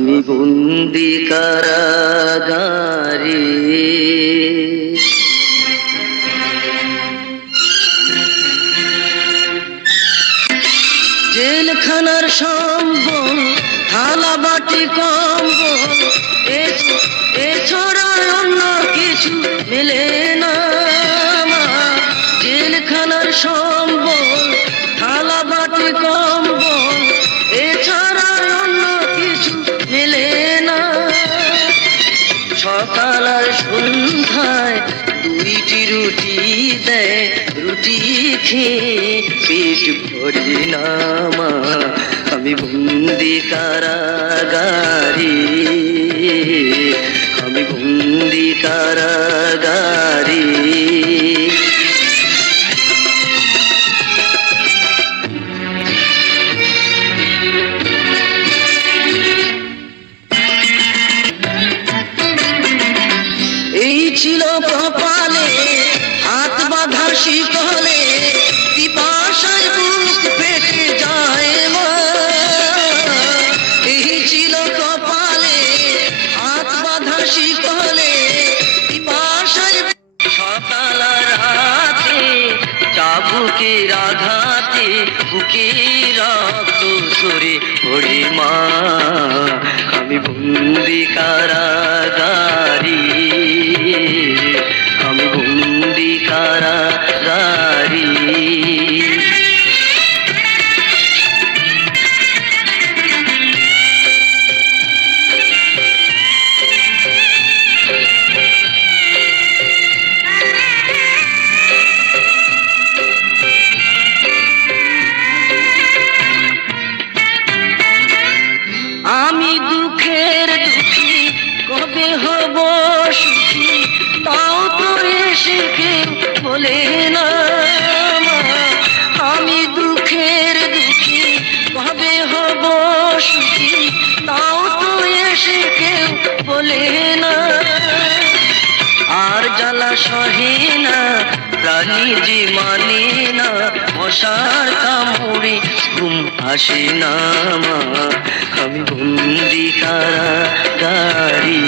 আমি বন্দি কারাগারে। জেলখানার সম্বল, থালা বাটি কম্বল, এছাড়া অন্য কিছু মেলে না। জেলখানার সম্বল, থালা বাটি কম্বল, এছাড়া অন্য কিছু মেলে না। সকাল আর সন্ধ্যায় দুইটি রুটি দেয়, রুটি খেয়ে পেট ভরে না মা। আমি বন্দি কারাগারে, আমি বন্দি কারাগারে। এই ছিল কপালে হাত বাঁধার শিকলে, পিপাসায় বুক পেটে যায় মা। এই ছিল কপালে হাত বাঁধার শিকলে, পিপাসায়। সকাল রাতে চাবুকের আঘাতে বুকে রক্ত ঝরে পড়ে মা। আমি বন্দি কারাগারে, আমি বন্দি কারাগারে। আমি দুঃখের দুঃখী, কবে হব সুখী, তাও তো এসে কেউ বলে না। আমি দুঃখের দুঃখী, কবে হব সুখী, তাও তো এসে কেউ বলে না। আর জ্বালা সহে না, প্রাণী যে মানে না, মশার কামড়ে ঘুম আসে না মা। আমি বন্দি কারাগারে,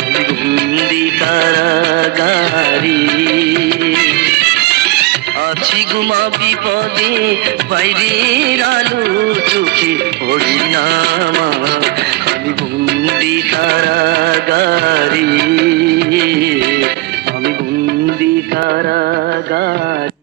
আমি বন্দি কারাগারে। আছি গুমা বিপদে, বাইরের আলো চোখে পড়ি না মা। আমি বন্দি কারাগারে, আমি বন্দি কারাগারে।